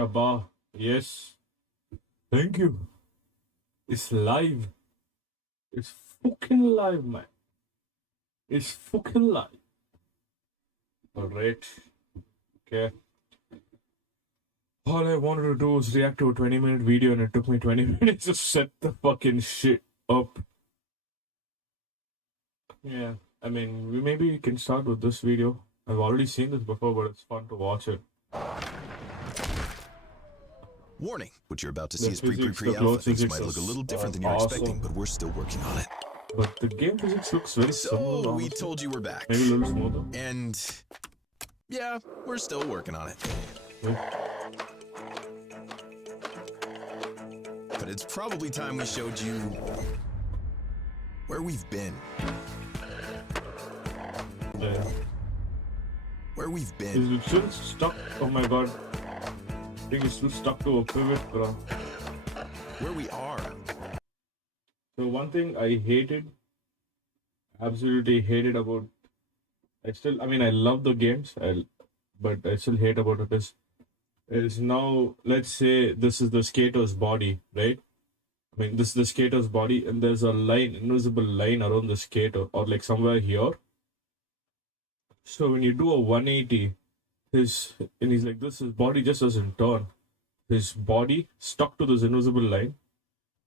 Shaba, yes. Thank you. It's live. It's fucking live, man. It's fucking live. Alright. Okay. All I wanted to do was react to a 20-minute video and it took me 20 minutes to set the fucking shit up. Yeah. I mean, maybe we can start with this video. I've already seen this before, but it's fun to watch it. Warning, what you're about to The see is physics, the pre-alpha. clone Things physics might look a is, little different than you're awesome. expecting, but we're still working on it. But the game physics looks very similar. So, we honestly. told you we're back. Maybe a little smoother. And, yeah, we're still working on it. But it's probably time we showed you where we've been. Yeah. Where we've been. Is it still stuck? Oh my god. I think it's still stuck to a pivot, bro. Where we are. So one thing I hated, absolutely hated about, I mean, I love the games, but I still hate about it is now, let's say this is the skater's body, right? I mean, this is the skater's body, and there's a line, invisible line around the skater, or like somewhere here. So when you do a 180, he's like this, his body just doesn't turn. His body stuck to this invisible line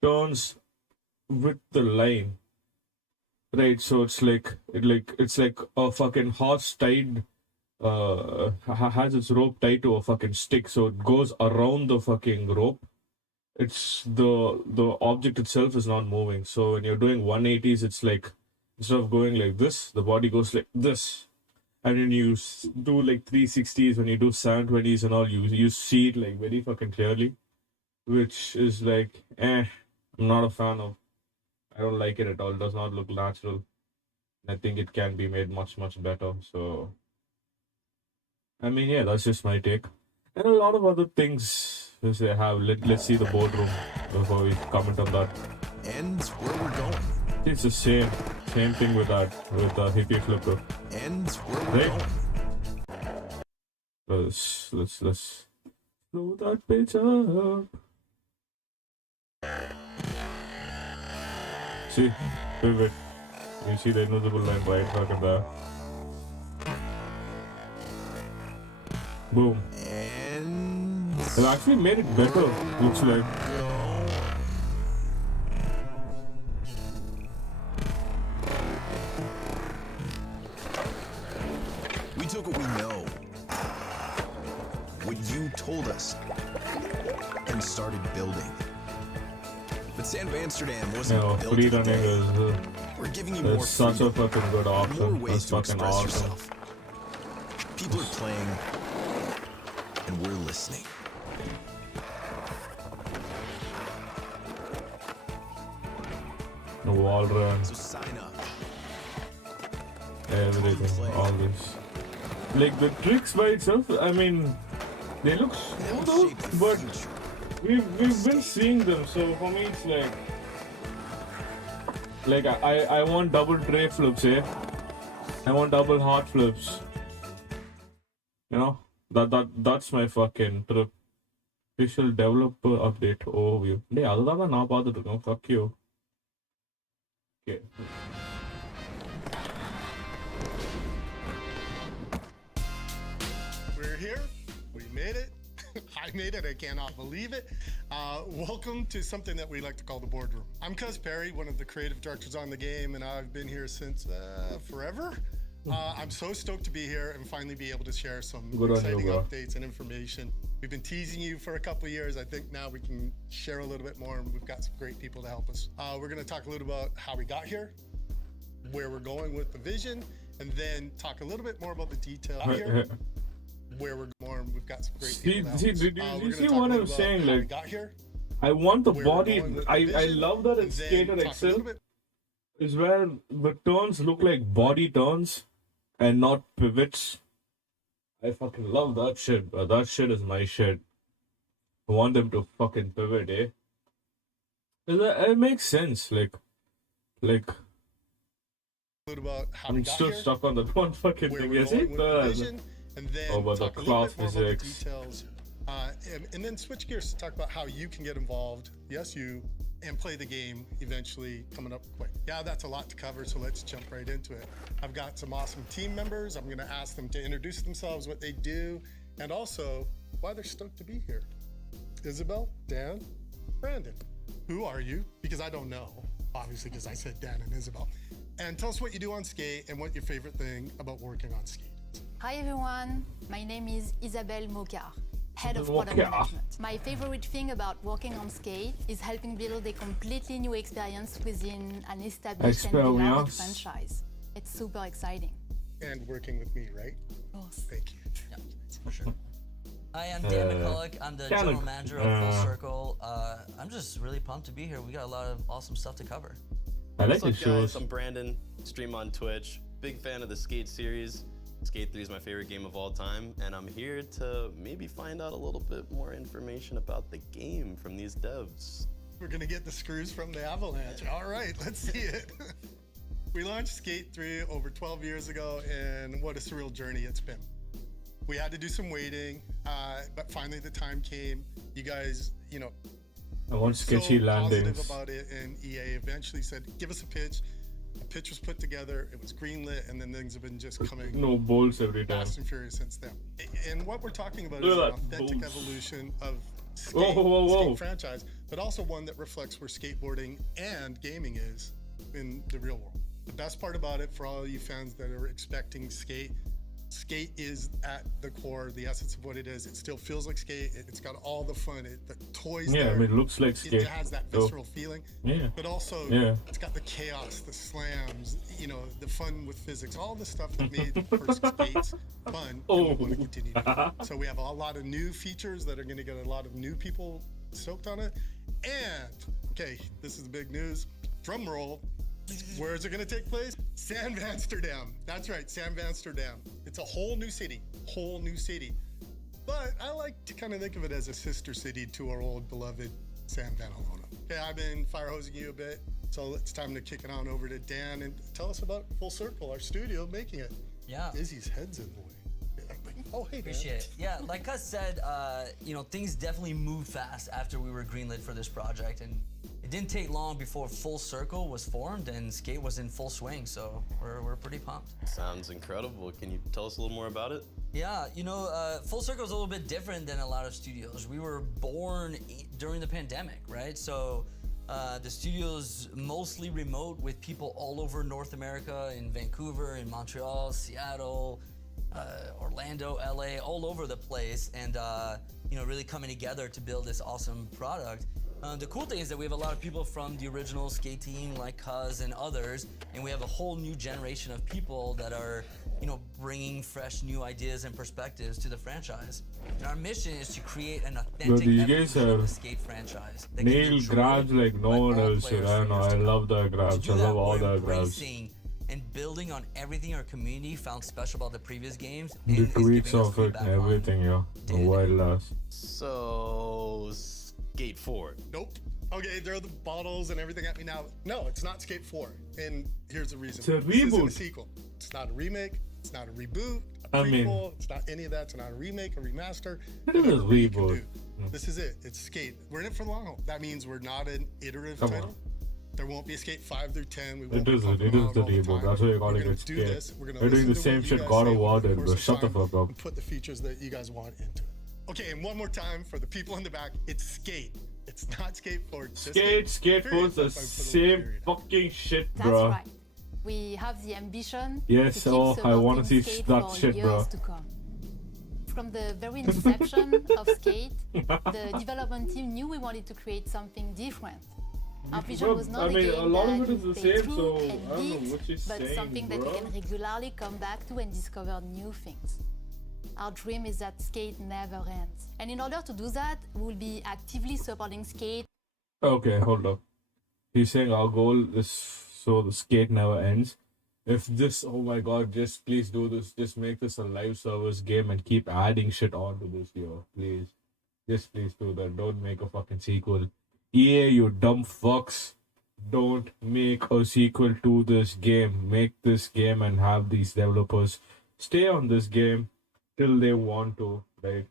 turns with the line, right? So it's like a fucking horse tied, has its rope tied to a fucking stick, so it goes around the fucking rope. It's the object itself is not moving. So when you're doing 180s, it's like instead of going like this, the body goes like this. And when you do like 360s, when you do 720s and all, you see it like very fucking clearly, which is like, I'm not a fan of. I don't like it at all. It does not look natural. I think it can be made much, much better. So, I mean, yeah, that's just my take. And a lot of other things which they have. Let's see the boardroom before we comment on that. And where we're going. It's the same thing with that, with the hippie flipper. And where we're going. Let's blow that bitch up. See, pivot. You see the invisible line right fucking there. Boom. And It actually made it better, looks like. we took what we know, what you told us, and started building. But Sand of Amsterdam wasn't built Free in a running day. is We're giving you more it's such a freedom, fucking good more option. ways It's to fucking express awesome. yourself. People are playing, and we're listening. The wall run, So sign up. everything, all this. Like the tricks by itself, I mean, they look That will smoother, shape the but future. we've been seeing them. So for me, it's like I want double tray flips, eh? I want double hot flips. You know, that's my fucking trip. Official developer update overview. Hey, அதுதான் நான் பார்த்துட்டு இருக்கேன். Fuck you. Okay. We're here. We made it. I made it. I cannot believe it. Welcome to something that we like to call the boardroom. I'm Cuz Perry, one of the creative directors on the game, and I've been here since forever. I'm so stoked to be here and finally be able to share some Good on you, exciting bro. updates and information. We've been teasing you for a couple of years. I think now we can share a little bit more, and we've got some great people to help us. We're going to talk a little about how we got here, where we're going with the vision, and then talk a little bit more about the detail here. Where we're going, we've got some great people to help us. Did We're you gonna see talk a what little I'm about saying? how we Like, got here, I want the where we're body. going with the I vision, love that and it's then skater talk a Excel little bit is where the turns look like body turns and not pivots. I fucking love that shit, bro. That shit is my shit. I want them to fucking pivot, eh? 'Cause it makes sense. Like little about how we I'm got still here, stuck on that one fucking where thing. we're Yes, going it with the does. vision, and then Oh, but the talk a little bit class more about the physics. details And then switch gears to talk about how you can get involved. Yes, you, and play the game eventually coming up quick. Yeah, that's a lot to cover, so let's jump right into it. I've got some awesome team members. I'm going to ask them to introduce themselves, what they do, and also why they're stoked to be here. Isabel, Dan, Brandon, who are you? Because I don't know, obviously, because I said Dan and Isabel. And tell us what you do on Skate and what your favorite thing about working on Skate is. Hi everyone, my name is Isabelle Mocard, Head of Product Mocard. Management. My favorite thing about working on Skate is helping build a completely new experience within an established and beloved Experience. franchise. It's super exciting. And working with me, right? Of course. Thank you. Yeah, for sure. Hi, I'm Dan McCulloch. I'm the general manager of Full Circle. I'm just really pumped to be here. We got a lot of awesome stuff to cover. I like What's the up, guys? shows. I'm Brandon, stream on Twitch. Big fan of the Skate series. Skate 3 is my favorite game of all time, and I'm here to maybe find out a little bit more information about the game from these devs. We're gonna get the screws from the Avalanche. All right, let's see it. We launched Skate 3 over 12 years ago, and what a surreal journey it's been. We had to do some waiting, but finally the time came. You guys, I want sketchy so landings. positive about it, and EA eventually said, give us a pitch. A pitch was put together, it was greenlit, and then things have been just coming No bolts every time. fast and furious since then. And what we're talking about Look is an at that authentic boost. evolution of skate, Whoa. skate franchise, but also one that reflects where skateboarding and gaming is in the real world. The best part about it, for all you fans that are expecting skate is at the core, the essence of what it is. It still feels like skate. It's got all the fun. The toys. Yeah, I there, mean, it looks like skate. It has that So, visceral feeling. yeah. But also, Yeah. it's got the chaos, the slams, the fun with physics, all the stuff that made the first skates fun. And we want to continue to do. So we have a lot of new features that are going to get a lot of new people stoked on it. And, okay, this is the big news. Drum roll. Where is it going to take place? San Amsterdam. That's right, San Amsterdam. It's a whole new city. But I like to kind of think of it as a sister city to our old beloved San Vanalona. Okay, I've been fire hosing you a bit, so it's time to kick it on over to Dan and tell us about Full Circle, our studio making it. Yeah. Izzy's head's in the way. Oh, hey, Dan. Appreciate it. Yeah, like Cuz said, things definitely moved fast after we were greenlit for this project, and it didn't take long before Full Circle was formed and Skate was in full swing. So we're pretty pumped. Sounds incredible. Can you tell us a little more about it? Yeah, Full Circle is a little bit different than a lot of studios. We were born during the pandemic, right? So the studio's mostly remote with people all over North America, in Vancouver, in Montreal, Seattle, Orlando, LA, all over the place, and really coming together to build this awesome product. The cool thing is that we have a lot of people from the original Skate team, like Cuz and others, and we have a whole new generation of people that are, bringing fresh new ideas and perspectives to the franchise. And our mission is to create an authentic these guys evolution of are the Skate franchise. that can be Nail enjoyed grabs like no by one all else. players I for know. years I to come. love the To grabs. do I that, love all we're the grabs. embracing and building on everything our community found special about the previous games. The and is tweets giving us of it, feedback on. everything, yeah. Dude. Wild ass. So, Skate 4. Nope. Okay, throw the bottles and everything at me now. No, it's not Skate 4. And here's the reason. It's a This isn't a reboot. sequel. It's not a remake. It's not a reboot. I A mean- prequel. It's not any of that. It's not a remake, a remaster. It is a Whatever we can reboot. do. This is it. It's Skate. We're in it for the long haul. That means we're not an iterative Come title. on. There won't be a Skate 5 through 10. We won't It be is pumping the them out all the reboot. time. That's why you're calling We're gonna it do Skate. this. We're gonna They're doing listen the to same what you shit guys God say of War over the did, course bro. of Shut the time fuck up. and put the features that you guys want into it. Okay, and one more time for the people in the back. It's Skate. It's not skateboard. Just Skate Period. was the That's why I put a little same period. fucking shit, That's bro. right. We have the ambition Yes, to keep oh, I wanna supporting see Skate that for shit, years bro. to come. From the very inception of Skate, the development team knew we wanted to create something different. Our vision Bro, was not I mean, a a game lot that of it is you the play same, through so and I don't know beat, what she's but saying, something that you bro. can regularly come back to and discover new things. Our dream is that Skate never ends. And in order to do that, we will be actively supporting Skate. Okay, hold up. He's saying our goal is so the skate never ends. If this, oh my god, just please do this. Just make this a live service game and keep adding shit onto this, yo. Please. Just please do that. Don't make a fucking sequel. EA, you dumb fucks. Don't make a sequel to this game. Make this game and have these developers stay on this game till they want to, right?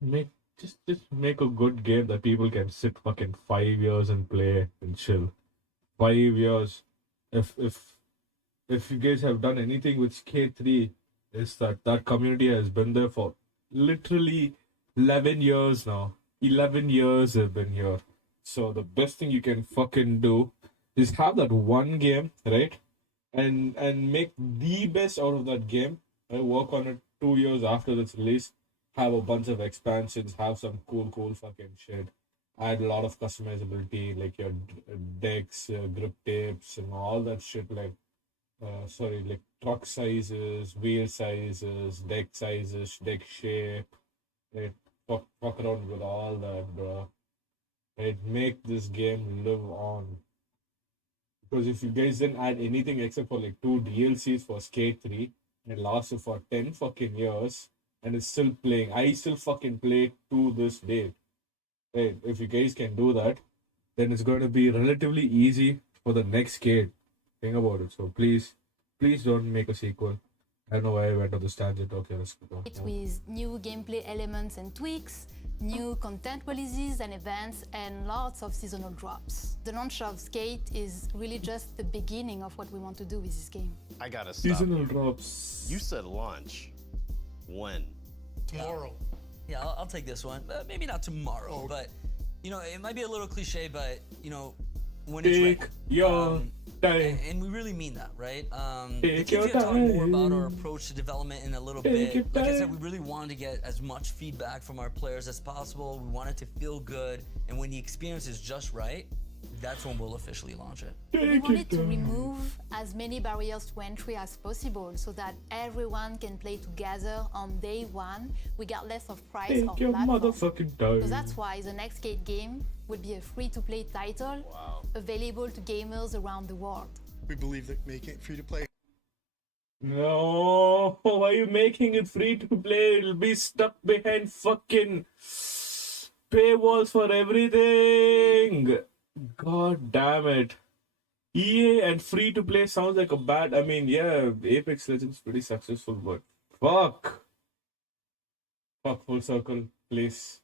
Make just make a good game that people can sit fucking 5 years and play and chill. 5 years. If if you guys have done anything with Skate 3, is that that community has been there for literally 11 years now. 11 years have been here. So the best thing you can fucking do is have that one game, right? And make the best out of that game. Work on it 2 years after its release. Have a bunch of expansions. Have some cool fucking shit. Add a lot of customizability, like your decks, grip tapes, and all that shit. Like truck sizes, wheel sizes, deck sizes, deck shape. Right? Fuck around with all that, bro. Right? Make this game live on. Because if you guys didn't add anything except for like two DLCs for Skate 3, and it lasted for 10 fucking years, and it's still playing. I still fucking play to this day. Right? If you guys can do that, then it's going to be relatively easy for the next Skate. Think about it. So please don't make a sequel. I don't know why I went on this tangent. Okay, let's go. With new gameplay elements and tweaks, new content releases and events, and lots of seasonal drops. The launch of Skate is really just the beginning of what we want to do with this game. I gotta stop. Seasonal you. drops. You said launch. When? Tomorrow. Yeah, I'll take this one. Maybe not tomorrow, but you know, it might be a little cliche, but you know, when it's ready. Take your time. And we really mean that, right? Take If your you talk more about our time. approach to development in a little Take your bit, like I said, time. we really wanted to get as much feedback from our players as possible. We want it to feel good, and when the experience is just right, that's when we'll officially launch it. We Take your wanted to time. remove as many barriers to entry as possible so that everyone can play together on day one, regardless of price or Take your platform. motherfucking So time. that's why the next Skate game would be a free-to-play title available to gamers around the world. We believe that making it free to play No, why are you making it free to play? It'll be stuck behind fucking paywalls for everything. God damn it. EA and free to play sounds like a bad. I mean, yeah, Apex Legends pretty successful, but fuck. Fuck full circle, please.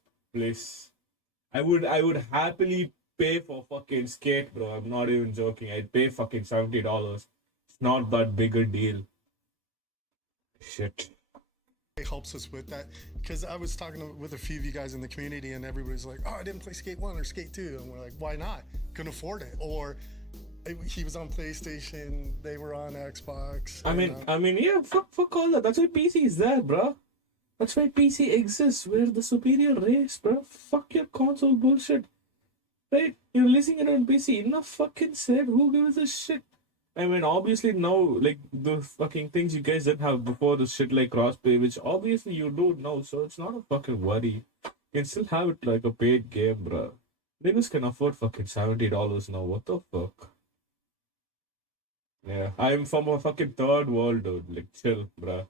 I would happily pay for fucking Skate, bro. I'm not even joking. I'd pay fucking $70. It's not that big a deal. Shit. helps us with that. Because I was talking with a few of you guys in the community, and everybody's like, "Oh, I didn't play Skate 1 or Skate 2," and we're like, "Why not? Couldn't afford it." Or he was on PlayStation, they were on Xbox. I mean, yeah, fuck all that. That's why PC is there, bro. That's why PC exists. We're the superior race, bro. Fuck your console bullshit. Right? You're releasing it on PC. Enough fucking said. Who gives a shit? I mean, obviously now, like, the fucking things you guys didn't have before, the shit like crossplay, which obviously you do now, so it's not a fucking worry. You can still have it like a paid game, bro. Niggas can afford fucking $70 now. What the fuck? Yeah, I'm from a fucking third world, dude. Like, chill, bro.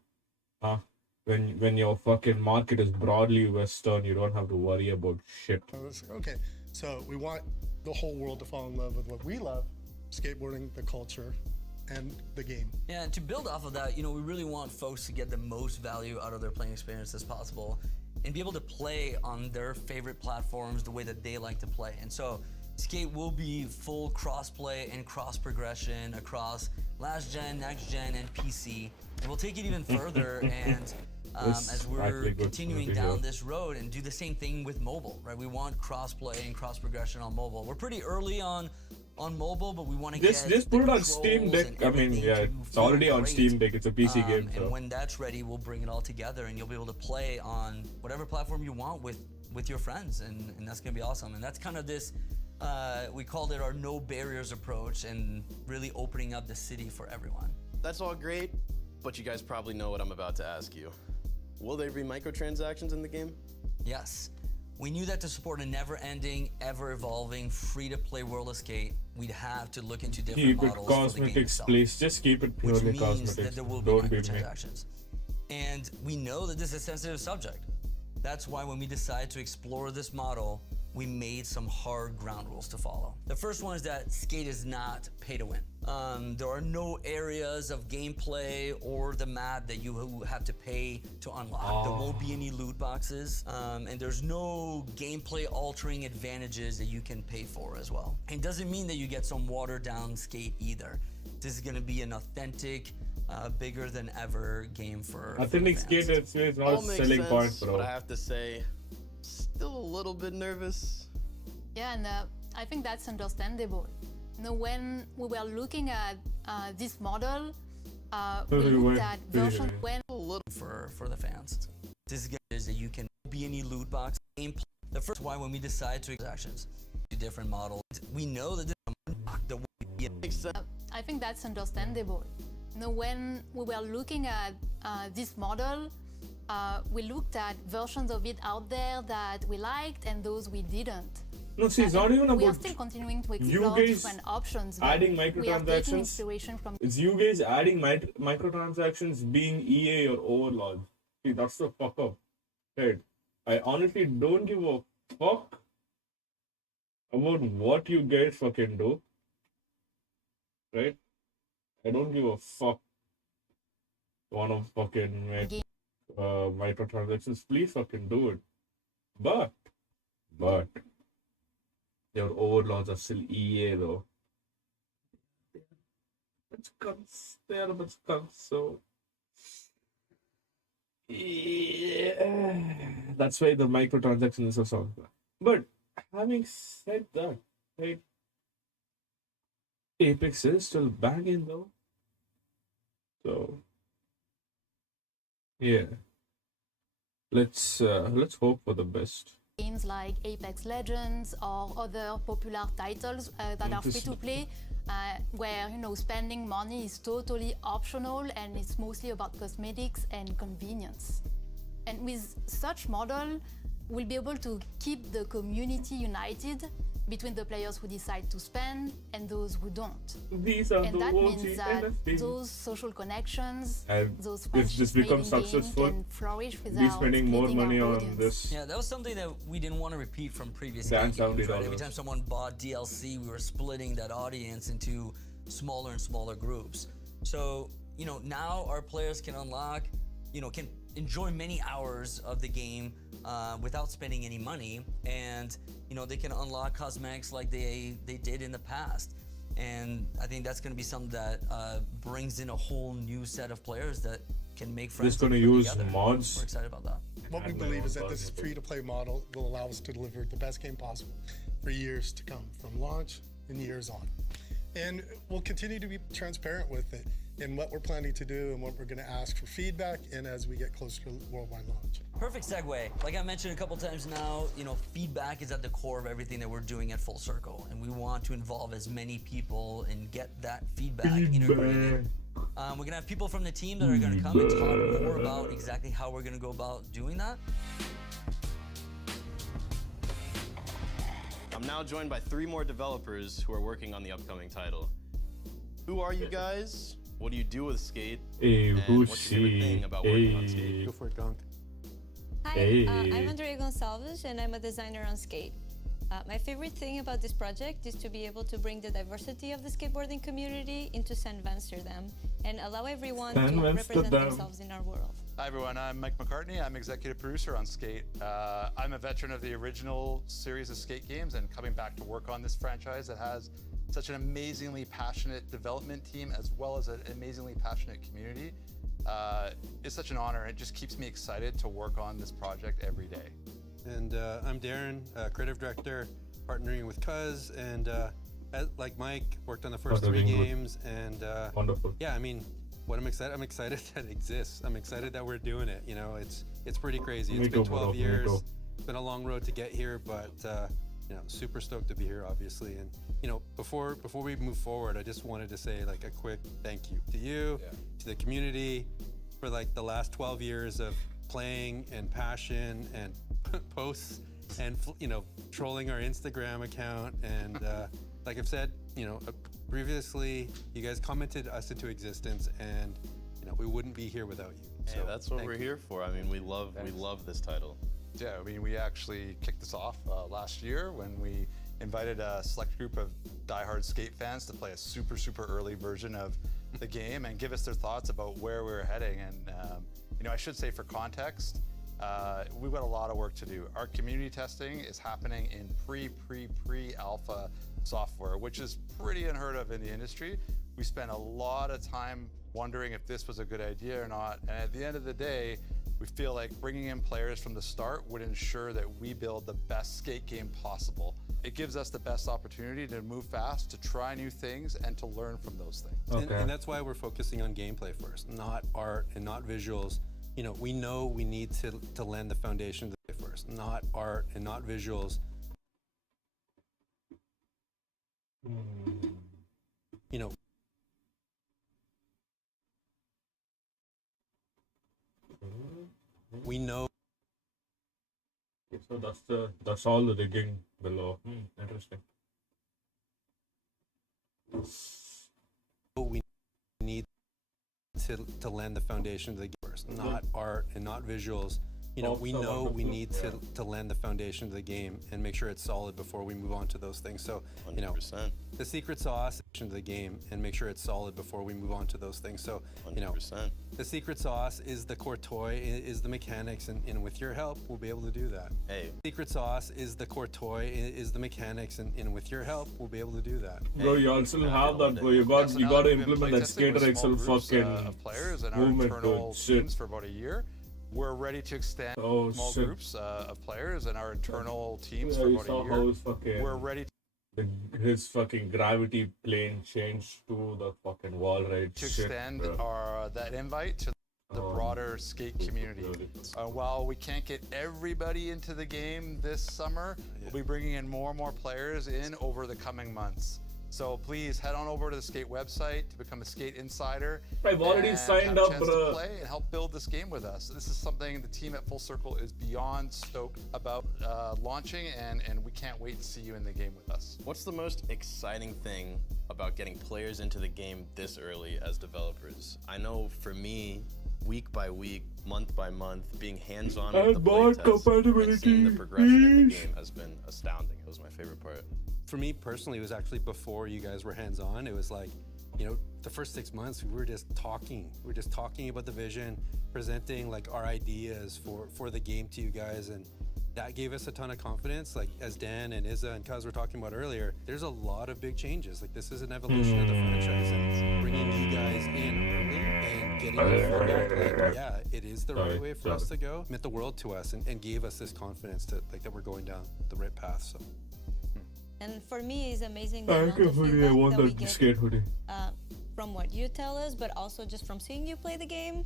Huh? When your fucking market is broadly Western, you don't have to worry about shit. I was like, okay, so we want the whole world to fall in love with what we love, skateboarding, the culture, and the game. Yeah, and to build off of that, you know, we really want folks to get the most value out of their playing experience as possible and be able to play on their favorite platforms the way that they like to play. And so Skate will be full cross-play and cross-progression across last gen, next gen, and PC. And we'll take it even further and as we're continuing down this road and do the same thing with mobile, right? We want cross-play and cross-progression on mobile. We're pretty early on mobile, but we want to Just put it on Steam Deck. I mean, yeah, it's already on Steam Deck. It's a PC game. So. And when that's ready, we'll bring it all together, and you'll be able to play on whatever platform you want with your friends, and that's gonna be awesome. And that's kind of this. We called it our no barriers approach, and really opening up the city for everyone. That's all great, but you guys probably know what I'm about to ask you. Will there be microtransactions in the game? Yes. We knew that to support a never-ending, ever-evolving, free-to-play world of Skate, we'd have to look into different Keep it models for the game cosmetics, itself, please. Just keep it which purely means cosmetics. that there will be Don't be me. microtransactions. And we know that this is a sensitive subject. That's why when we decided to explore this model, we made some hard ground rules to follow. The first one is that Skate is not pay to win. There are no areas of gameplay or the map that you have to pay to unlock. There won't be any loot boxes, and there's no gameplay altering advantages that you can pay for as well. It doesn't mean that you get some watered down Skate either. This is gonna be an authentic, bigger than ever game for Authentic the Skate fans. is not a All makes selling sense, point, but bro. I have to say, still a little bit nervous. Yeah, and I think that's understandable. You know, when we were looking at this model, we looked at version when A little. for the fans. This is that you can be any loot box gameplay. The first why when we decide to actions, different models, we know that there won't be Makes sense. I think that's understandable. You know, when we were looking at this model, we looked at versions of it out there that we liked and those we didn't. No, see, it's not even We are about still continuing to you explore guys different options. but adding we are taking microtransactions. inspiration from It's you guys adding microtransactions being EA or Overlord. See, that's the fuck up. Right. I honestly don't give a fuck about what you guys fucking do. Right? I don't give a fuck. Wanna fucking make Game. microtransactions? Please fucking do it. But your overlords are still EA though. It's cunts. They are a bunch of cunts, so yeah. That's why the microtransactions are so. But having said that, right? Apex is still banging though. So yeah. Let's hope for the best. games like Apex Legends or other popular titles that are free to play, where spending money is totally optional and it's mostly about cosmetics and convenience. And with such model, we'll be able to keep the community united between the players who decide to spend and those who don't. These are And the that OG means that NFTs. those social connections, And those if friendships this made becomes in game successful, can flourish be without spending more splitting our money on audience. this. Yeah, that was something that we didn't want to repeat from previous Than games, right? $70. Every time someone bought DLC, we were splitting that audience into smaller and smaller groups. So, now our players can unlock, can enjoy many hours of the game without spending any money, and they can unlock cosmetics like they did in the past. And I think that's going to be something that brings in a whole new set of players that can make friends. Just gonna and play use together. mods. We're excited about that. What we And my believe own is that this version. free-to-play model will allow us to deliver the best game possible for years to come, from launch and years on. And we'll continue to be transparent with it in what we're planning to do and what we're going to ask for feedback and as we get closer to worldwide launch. Perfect segue. Like I mentioned a couple times now, feedback is at the core of everything that we're doing at Full Circle, and we want to involve as many people and get that feedback integrated. We're gonna have people from the team that are gonna come and talk more about exactly how we're gonna go about doing that. I'm now joined by 3 more developers who are working on the upcoming title. Who are you guys? What do you do with Skate? Hey, And who's what's your favorite thing she? about working on Hey. Skate? Go for it, Gonk. Hi, Hey. I'm Andrea Gonçalves, and I'm a designer on Skate. My favorite thing about this project is to be able to bring the diversity of the skateboarding community into San Amsterdam and allow everyone San to represent Amsterdam. themselves in our world. Hi everyone, I'm Mike McCartney. I'm executive producer on Skate. I'm a veteran of the original series of Skate games and coming back to work on this franchise that has such an amazingly passionate development team as well as an amazingly passionate community. It's such an honor. It just keeps me excited to work on this project every day. And I'm Darren, creative director, partnering with Cuz, and like Mike, worked on the first 3 doing good. games, and Wonderful. yeah, I mean, I'm excited that it exists. I'm excited that we're doing it. It's pretty crazy. Me It's been too, bro. 12 Me years. too. It's been a long road to get here, but super stoked to be here, obviously. And before we move forward, I just wanted to say like a quick thank you to you, to the community, for like the last 12 years of playing and passion and posts and trolling our Instagram account. And like I've said, previously, you guys commented us into existence, and we wouldn't be here without you. Hey, So that's what thank we're you. here for. I mean, we love this title. Yeah, I mean, we actually kicked this off last year when we invited a select group of diehard skate fans to play a super, super early version of the game and give us their thoughts about where we were heading. And, I should say for context, we've got a lot of work to do. Our community testing is happening in pre-alpha software, which is pretty unheard of in the industry. We spent a lot of time wondering if this was a good idea or not. And at the end of the day, we feel like bringing in players from the start would ensure that we build the best skate game possible. It gives us the best opportunity to move fast, to try new things, and to learn from those things. And that's why we're focusing on gameplay first, not art and not visuals. We know we need to lend the foundation to the first, not art and not visuals. We know. So that's all the rigging below. Interesting. We need to lend the foundation to the game first, not art and not visuals. We know we need to lend the foundation to the game and make sure it's solid before we move on to those things. So, 100%. the secret sauce to the game and make sure it's solid before we move on to those things. So, 100%. the secret sauce is the core toy, is the mechanics, and with your help, we'll be able to do that. Hey. Secret sauce is the core toy, is the mechanics, and with your help, we'll be able to do that. Bro, you also have that, bro. You got to implement that Skater Excel fucking players and our movement, internal dude. Shit. teams for about a year. We're ready to extend small groups of players and our internal teams for you about saw a how year. his fucking We're ready his fucking gravity plane changed to the fucking wall, right? to Shit, extend bro. that invite to the broader skate community. While we can't get everybody into the game this summer, we'll be bringing in more and more players in over the coming months. So please head on over to the Skate website to become a Skate Insider. I've already and signed have a up, chance bro. to play and help build this game with us. This is something the team at Full Circle is beyond stoked about launching, and we can't wait to see you in the game with us. What's the most exciting thing about getting players into the game this early as developers? I know for me, week by week, month by month, being hands-on with the playtest and seeing the progression in the game has been astounding. It was my favorite part. For me personally, it was actually before you guys were hands-on. It was like, the first 6 months we were just talking. We were just talking about the vision, presenting like our ideas for the game to you guys, and that gave us a ton of confidence. Like as Dan and Izza and Kaz were talking about earlier, there's a lot of big changes. Like this is an evolution of the franchise, and bringing you guys in early and getting your feedback, like, yeah, it is the right way for us to go, meant the world to us, and gave us this confidence that we're going down the right path. So. And for me, it's amazing the I amount of feedback want that we that get skate hoodie. from what you tell us, but also just from seeing you play the game.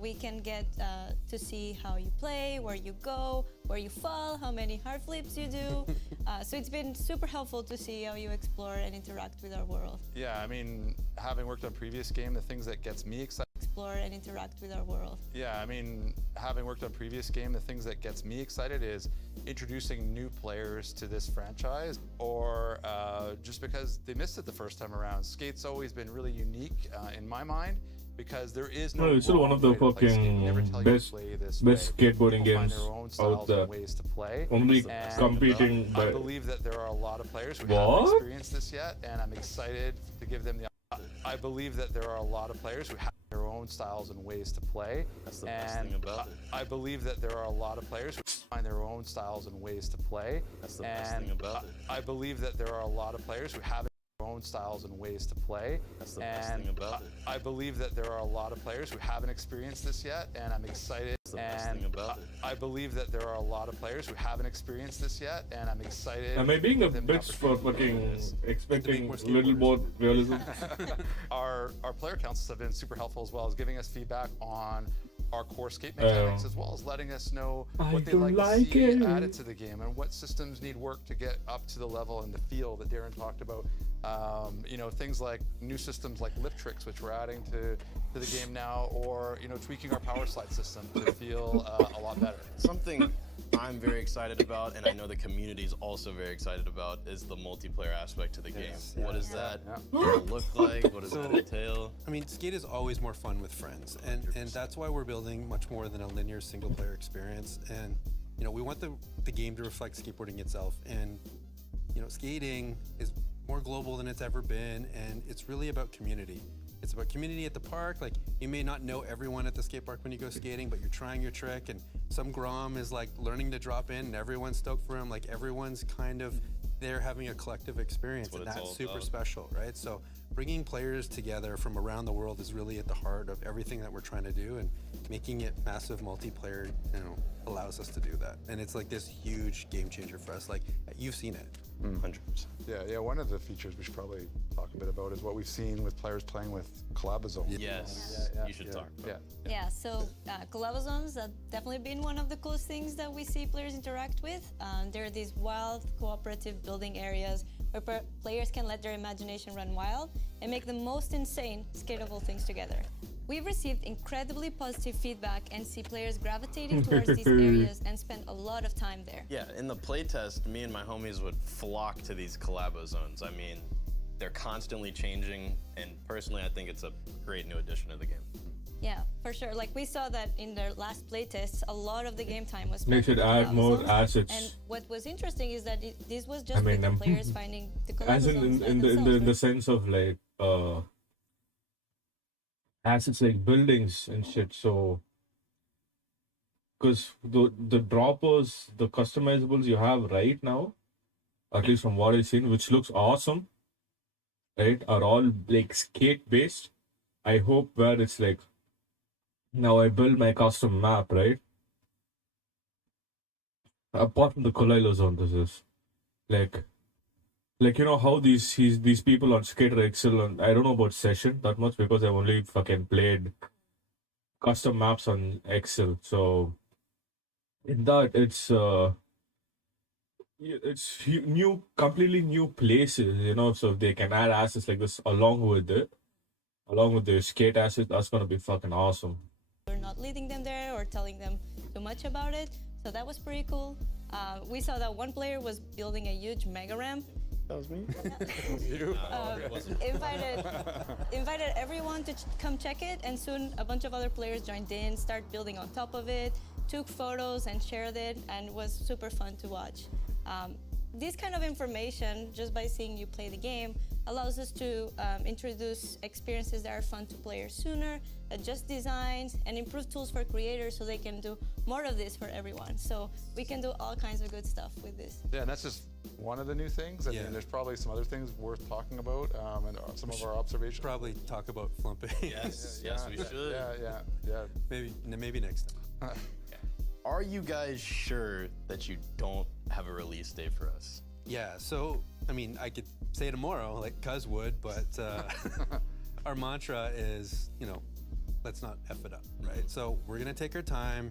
We can get to see how you play, where you go, where you fall, how many hard flips you do. So it's been super helpful to see how you explore and interact with our world. Yeah, I mean, having worked on previous game, the things that gets me excited. Explore and interact with our world. Yeah, I mean, having worked on previous game, the things that gets me excited is introducing new players to this franchise, or just because they missed it the first time around. Skate's always been really unique in my mind, because there is no. No, it's still one of the fucking best skateboarding games out there. Only competing I by. believe that there are a lot of players who haven't experienced this yet, and I'm excited to give them the. I believe that there are a lot of players who have their own styles and ways to play. That's the best thing about it. I believe that there are a lot of players who find their own styles and ways to play. That's the best thing about it. I believe that there are a lot of players who have their own styles and ways to play. That's the best thing about it. I believe that there are a lot of players who haven't experienced this yet, and I'm excited. That's the best thing about it. I believe that there are a lot of players who haven't experienced this yet, and I'm excited. Am I being a to give them the bitch for opportunity. fucking expecting a little more realism? Our player councils have been super helpful, as well as giving us feedback on our core skate mechanics, as well as letting us know what they'd like to see added to the game and what systems need work to get up to the level and the feel that Darren talked about. Things like new systems like lip tricks, which we're adding to the game now, or tweaking our power slide system to feel a lot better. Something I'm very excited about, and I know the community is also very excited about, is the multiplayer aspect to the game. What does that look like? What does that entail? I mean, skate is always more fun with friends, and that's why we're building much more than a linear single-player experience. And we want the game to reflect skateboarding itself. And, skating is more global than it's ever been. And it's really about community. It's about community at the park. Like, you may not know everyone at the skate park when you go skating, but you're trying your trick, and some Grom is like learning to drop in and everyone's stoked for him. Like, everyone's kind of there having a collective experience, That's what and it's that's all super about. special, right? So bringing players together from around the world is really at the heart of everything that we're trying to do, and making it massive multiplayer, allows us to do that. And it's like this huge game changer for us. Like, you've seen it. 100%. Yeah, one of the features we should probably talk a bit about is what we've seen with players playing with Collabozones. Yes, you should talk about it. Yeah, so Collabozones have definitely been one of the coolest things that we see players interact with. There are these wild cooperative building areas where players can let their imagination run wild and make the most insane skateable things together. We've received incredibly positive feedback and see players gravitating towards these areas and spend a lot of time there. Yeah, in the playtest, me and my homies would flock to these collabo zones. I mean, they're constantly changing, and personally, I think it's a great new addition to the game. Yeah, for sure. Like, we saw that in their last playtests, a lot of the game time was They spent should with add more Collabozones. assets. And what was interesting is that this was just I mean, with the players finding the as Collabozones by in the themselves, sense of like assets like buildings and shit. So because the droppers, the customizables you have right now, at least from what I've seen, which looks awesome, right, are all like skate based. I hope where it's like, now I build my custom map, right? Apart from the Kolilo zone, this is like how these people on Skater Excel, and I don't know about Session that much because I've only fucking played custom maps on Excel. So in that it's new, completely new places, so if they can add assets like this along with the skate assets, that's gonna be fucking awesome. we're not leading them there or telling them too much about it. So that was pretty cool. We saw that one player was building a huge mega ramp. That was me? Invited everyone to come check it, and soon a bunch of other players joined in, started building on top of it, took photos and shared it, and it was super fun to watch. This kind of information, just by seeing you play the game, allows us to introduce experiences that are fun to players sooner, adjust designs, and improve tools for creators so they can do more of this for everyone. So we can do all kinds of good stuff with this. Yeah, and that's just one of the new things. I Yeah. mean, there's probably some other things worth talking about, and some of our observations. Probably talk about flumping. Yes, we should. Yeah. maybe next time. Are you guys sure that you don't have a release date for us? Yeah, so, I mean, I could say tomorrow, like Cuz would, but our mantra is, let's not F it up, right? So we're going to take our time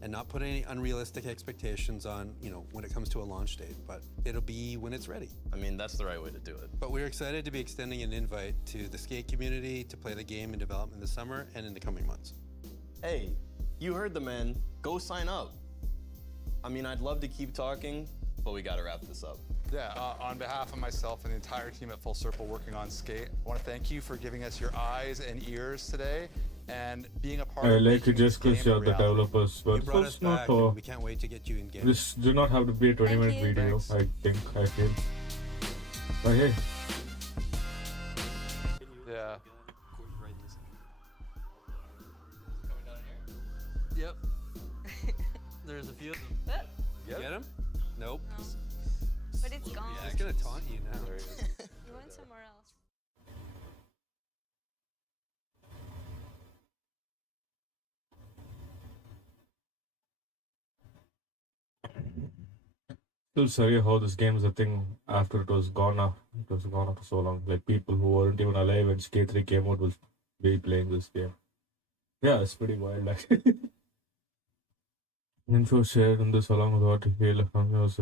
and not put any unrealistic expectations on, when it comes to a launch date, but it'll be when it's ready. I mean, that's the right way to do it. But we're excited to be extending an invite to the skate community to play the game in development this summer and in the coming months. Hey, you heard the man. Go sign up. I mean, I'd love to keep talking, but we gotta wrap this up. Yeah, on behalf of myself and the entire team at Full Circle working on Skate, I want to thank you for giving us your eyes and ears today and being a part I of like making it just this because game you're a the reality. developers, You but brought us it's not back, and we can't wait to get you in game. this do not have to be a 20-minute you. video. Thanks. I feel. But hey, Yeah. Yep. There's a few of them. You get him? Nope. But it's gone. He's gonna taunt you now. You went somewhere else. still sorry how this game is a thing after it was gone up. It was gone after so long. Like people who weren't even alive when Skate 3 came out will be playing this game. Yeah, it's pretty wild. Like info shared in this along with what you feel from yours.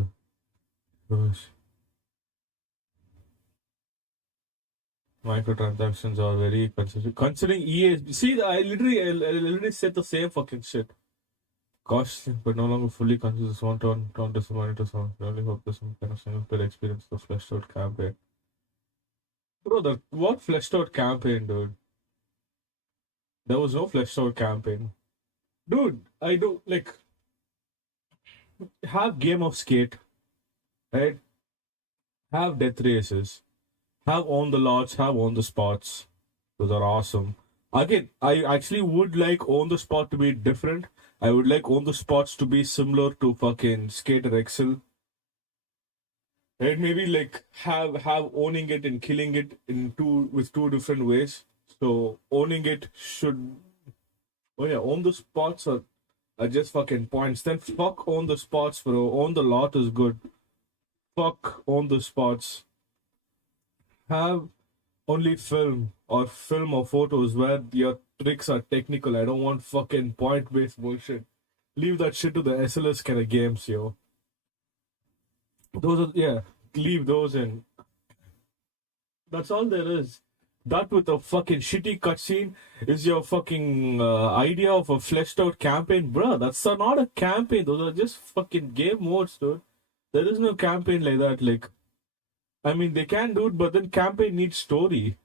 Microtransactions are very considering EA. See, I literally said the same fucking shit. Costly, but no longer fully conscious. Want to turn this monitor sound. Really hope this some kind of single player experience the fleshed out campaign. Bro, what fleshed out campaign, dude? There was no fleshed out campaign. Dude, I don't like. have game of skate, right? Have death races, have on the lots, have on the spots. Those are awesome. Again, I actually would like on the spot to be different. I would like on the spots to be similar to fucking Skater Excel. Right? Maybe like have owning it and killing it in two different ways. So owning it should, oh yeah, own the spots are just fucking points. Then fuck own the spots, bro. Own the lot is good. Fuck own the spots. Have only film or photos where your tricks are technical. I don't want fucking point based bullshit. Leave that shit to the SLS kind of games, yo. Those are, yeah, leave those in. That's all there is. That with a fucking shitty cutscene is your fucking idea of a fleshed out campaign, bruh. That's not a campaign. Those are just fucking game modes, dude. There is no campaign like that. Like, I mean, they can do it, but then campaign needs story.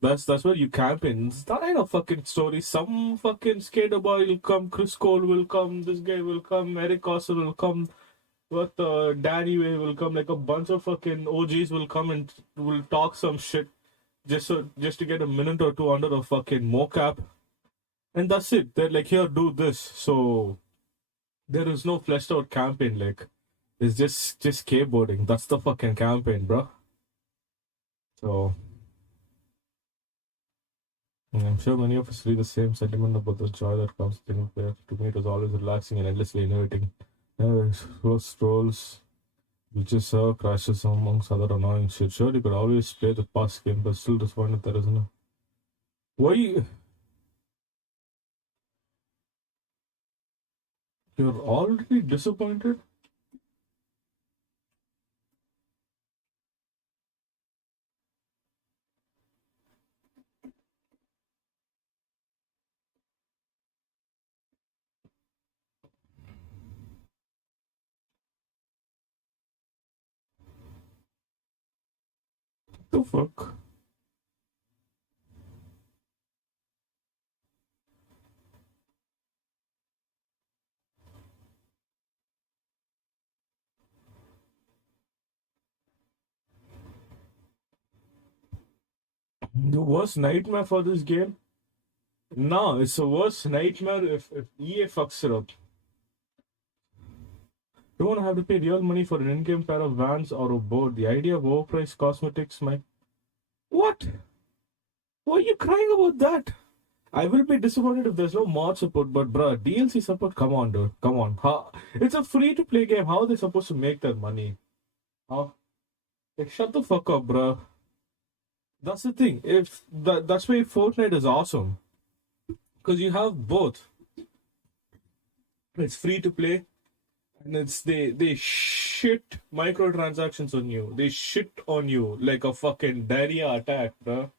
That's where you campaign. It's not kind of fucking story. Some fucking skater boy will come, Chris Cole will come, this guy will come, Eric Costa will come, what Danny Way will come, like a bunch of fucking OGs will come and will talk some shit just to get a minute or two under a fucking mocap. And that's it. They're like, here, do this. So there is no fleshed out campaign, like it's just skateboarding. That's the fucking campaign, bro. So I'm sure many of us feel the same sentiment about the joy that comes with single player. To me, it was always relaxing and endlessly innovating. Those strolls, glitches, crashes, amongst other annoying shit. Sure, you could always play the past game, but still disappointed there isn't a. Why? You're already disappointed? The fuck? The worst nightmare for this game? No, it's a worst nightmare if EA fucks it up. Don't want to have to pay real money for an in-game pair of Vans or a board. The idea of overpriced cosmetics might. What? Why are you crying about that? I will be disappointed if there's no mod support, but bruh, DLC support, come on, dude. Come on. It's a free-to-play game. How are they supposed to make their money? Huh? Like, shut the fuck up, bruh. That's the thing. That's why Fortnite is awesome. Because you have both. It's free to play, and it's they shit microtransactions on you. They shit on you like a fucking diarrhea attack, bruh.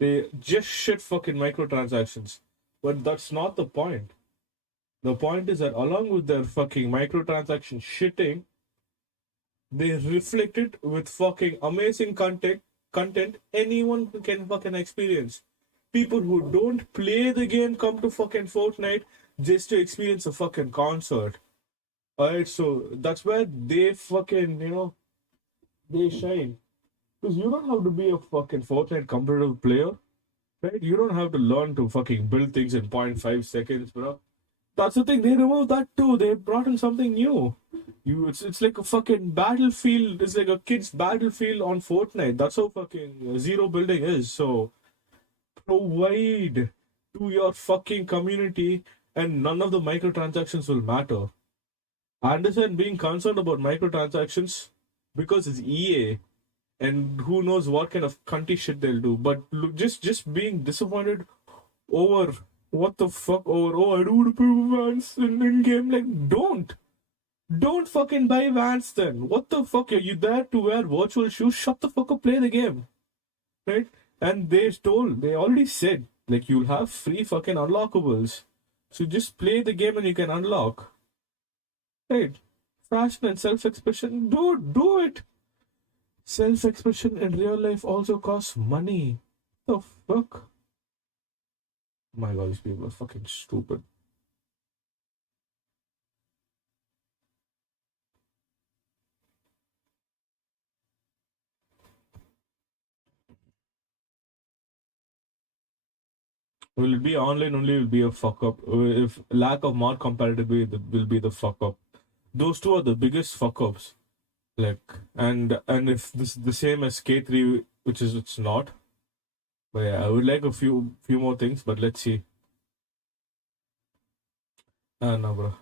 They just shit fucking microtransactions. But that's not the point. The point is that along with their fucking microtransaction shitting, they reflect it with fucking amazing content anyone can fucking experience. People who don't play the game come to fucking Fortnite just to experience a fucking concert. Alright, so that's where they fucking, they shine. Because you don't have to be a fucking Fortnite competitive player, right? You don't have to learn to fucking build things in 0.5 seconds, bro. That's the thing. They removed that too. They brought in something new. It's like a fucking battlefield. It's like a kid's battlefield on Fortnite. That's how fucking zero building is. So provide to your fucking community, and none of the microtransactions will matter. I understand being concerned about microtransactions because it's EA, and who knows what kind of cunty shit they'll do. But look, just being disappointed over what the fuck over, oh, I don't want to pay Vans in game. Like, don't fucking buy Vans then. What the fuck? Are you there to wear virtual shoes? Shut the fuck up, play the game, right? And they already said, like, you'll have free fucking unlockables, so just play the game and you can unlock, right? Fashion and self-expression, dude, do it. Self-expression in real life also costs money. The fuck? My god, these people are fucking stupid. Will it be online only? Will be a fuck up. If lack of mod compatibility will be the fuck up. Those two are the biggest fuck ups. Like, and if this is the same as K3, which is it's not. But yeah, I would like a few more things, but let's see. Ah no, bro.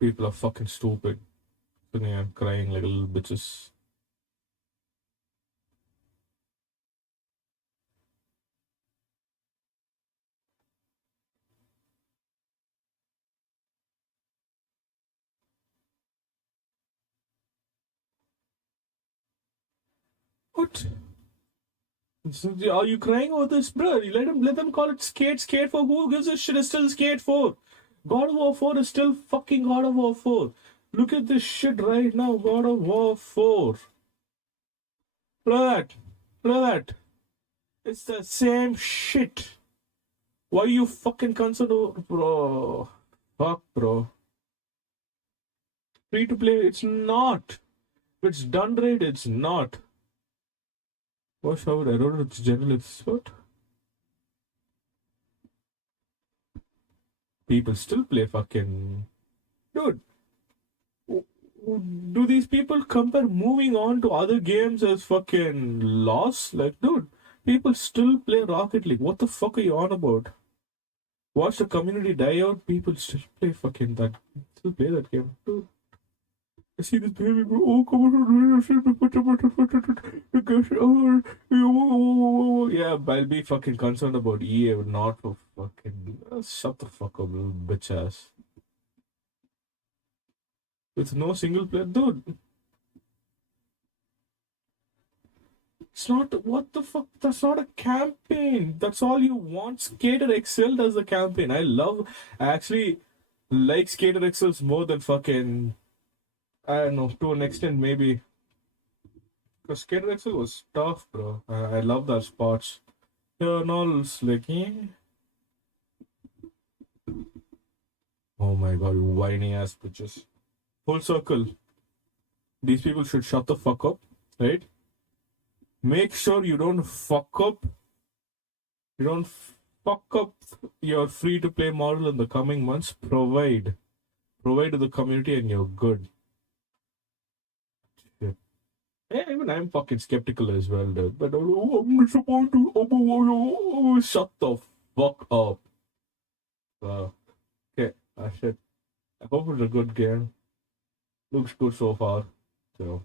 People are fucking stupid. Sitting and crying like little bitches. What? Are you crying over this, bro? You let them call it Skate 4. Who gives a shit? It's still Skate 4. God of War 4 is still fucking God of War 4. Look at this shit right now. God of War 4. Look at that. Look at that. It's the same shit. Why are you fucking concerned over, bro? Fuck, bro. Free to play, it's not. If it's done right, it's not. Watch out, I don't know, it's journalists. What? People still play fucking. Dude, do these people compare moving on to other games as fucking loss? Like, dude, people still play Rocket League. What the fuck are you on about? Watch the community die out. People still play fucking that. Still play that game, dude. I see this baby, bro. Oh, come on. Yeah, I'll be fucking concerned about EA, not for fucking. Shut the fuck up, little bitch ass. With no single player, dude. It's not. What the fuck? That's not a campaign. That's all you want. Skater Excel does the campaign. I actually like Skater Excels more than fucking. I don't know, to an extent, maybe. Because Skater Excel was tough, bro. I love that spots. Yeah, no, it's like, oh my god, you whiny ass bitches. Full circle. These people should shut the fuck up, right? Make sure you don't fuck up. You don't fuck up your free to play model in the coming months. Provide to the community, and you're good. Shit. Yeah, even I'm fucking skeptical as well, dude. But I'm disappointed. Shut the fuck up. Okay, shit. I hope it's a good game. Looks good so far. So,